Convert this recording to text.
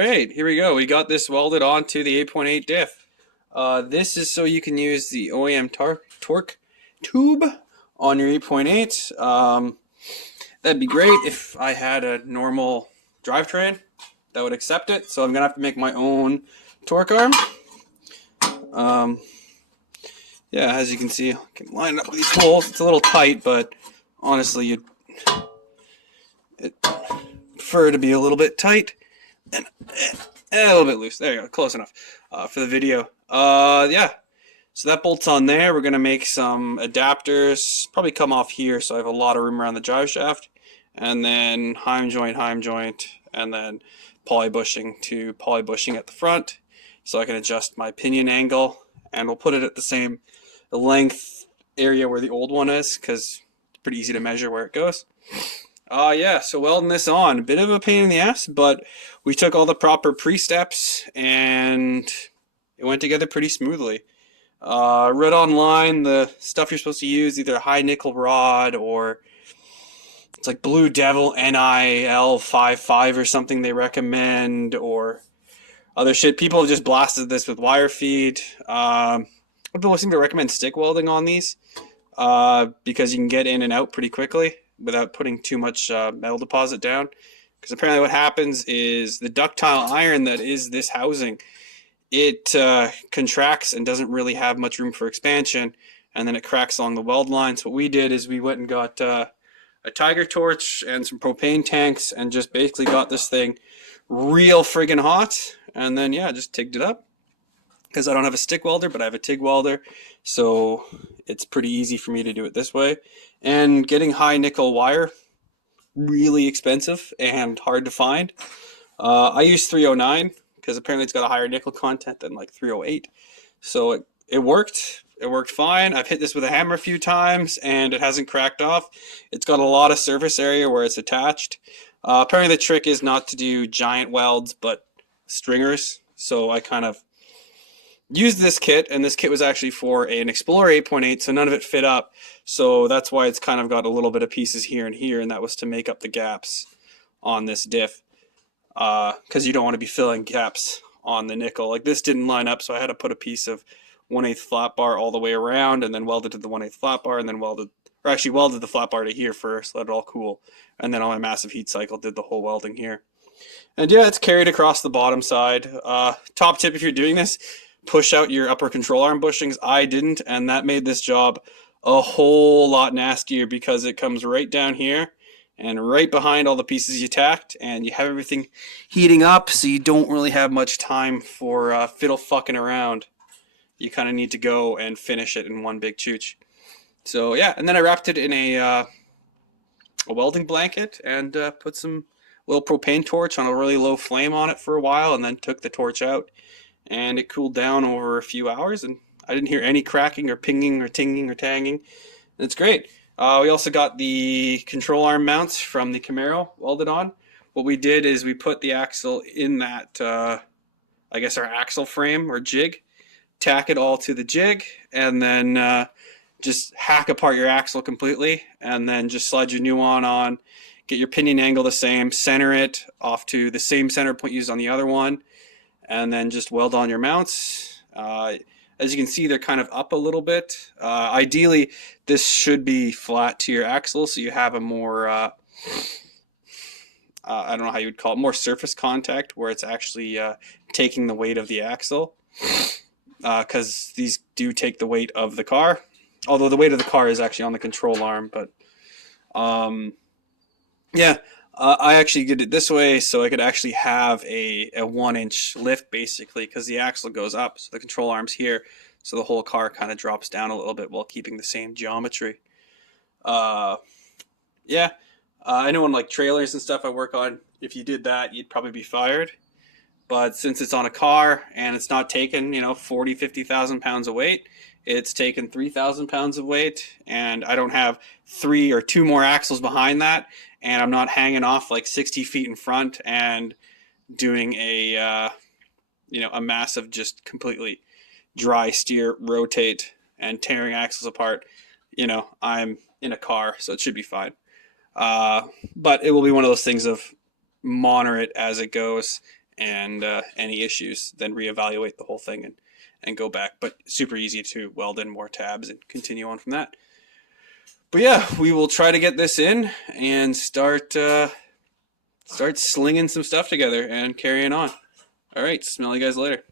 right, here we go. We got this welded onto the 8.8 diff. This is so you can use the OEM torque tube on your 8.8. That'd be great if I had a normal drivetrain that would accept it. So I'm gonna have to make my own torque arm. Um, yeah, as you can see, I can line it up with these holes. It's a little tight, but honestly, you'd prefer to be a little bit tight and a little bit loose. There you go, close enough for the video. Yeah, so that bolt's on there. We're gonna make some adapters, probably come off here, so I have a lot of room around the drive shaft, and then heim joint, and then poly bushing to poly bushing at the front, so I can adjust my pinion angle, and we'll put it at the same length area where the old one is, because it's pretty easy to measure where it goes. Yeah, so welding this on, a bit of a pain in the ass, but we took all the proper pre-steps and it went together pretty smoothly. Read online the stuff you're supposed to use, either a high nickel rod or it's like Blue Devil NIL 55 or something they recommend, or other shit. People have just blasted this with wire feed. People seem to recommend stick welding on these because you can get in and out pretty quickly without putting too much metal deposit down. Because apparently what happens is the ductile iron that is this housing, it contracts and doesn't really have much room for expansion, and then it cracks along the weld line. So what we did is we went and got a Tiger torch and some propane tanks and just basically got this thing real friggin' hot, and then yeah, just tigged it up. Because I don't have a stick welder, but I have a TIG welder, so it's pretty easy for me to do it this way. And getting high nickel wire, really expensive and hard to find. I use 309 because apparently it's got a higher nickel content than like 308. So it worked. It worked fine. I've hit this with a hammer a few times and it hasn't cracked off. It's got a lot of surface area where it's attached. Apparently the trick is not to do giant welds, but stringers. So I kind of used this kit, and this kit was actually for an Explorer 8.8, so none of it fit up. So that's why it's kind of got a little bit of pieces here and here, and that was to make up the gaps on this diff. Because you don't want to be filling gaps on the nickel. Like this didn't line up, so I had to put a piece of 1/8 flat bar all the way around, and then welded to the 1/8 flat bar, and then welded the flat bar to here first, let it all cool, and then on my massive heat cycle did the whole welding here. And yeah, it's carried across the bottom side. Top tip if you're doing this, push out your upper control arm bushings. I didn't, and that made this job a whole lot nastier because it comes right down here and right behind all the pieces you tacked, and you have everything heating up, so you don't really have much time for fiddle fucking around. You kind of need to go and finish it in one big chooch. So yeah, and then I wrapped it in a welding blanket and put some little propane torch on a really low flame on it for a while, and then took the torch out. And it cooled down over a few hours, and I didn't hear any cracking or pinging or tinging or tanging. And it's great. We also got the control arm mounts from the Camaro welded on. What we did is we put the axle in that, I guess our axle frame or jig, tack it all to the jig, and then just hack apart your axle completely, and then just slide your new one on, get your pinion angle the same, center it off to the same center point used on the other one, and then just weld on your mounts. As you can see, they're kind of up a little bit. Ideally, this should be flat to your axle, so you have a more, I don't know how you would call it, more surface contact, where it's actually taking the weight of the axle. Because these do take the weight of the car. Although the weight of the car is actually on the control arm, but yeah. I actually did it this way so I could actually have a 1-inch lift basically, because the axle goes up, so the control arm's here, so the whole car kind of drops down a little bit while keeping the same geometry. Yeah, I know on like trailers and stuff I work on, if you did that, you'd probably be fired. But since it's on a car and it's not taking, 40, 50,000 pounds of weight, it's taken 3,000 pounds of weight, and I don't have 3 or 2 more axles behind that, and I'm not hanging off like 60 feet in front and doing a massive just completely dry steer rotate and tearing axles apart. I'm in a car, so it should be fine. But it will be one of those things of monitor it as it goes and any issues, then reevaluate the whole thing and go back. But super easy to weld in more tabs and continue on from that. But yeah, we will try to get this in and start slinging some stuff together and carrying on. All right, smell you guys later.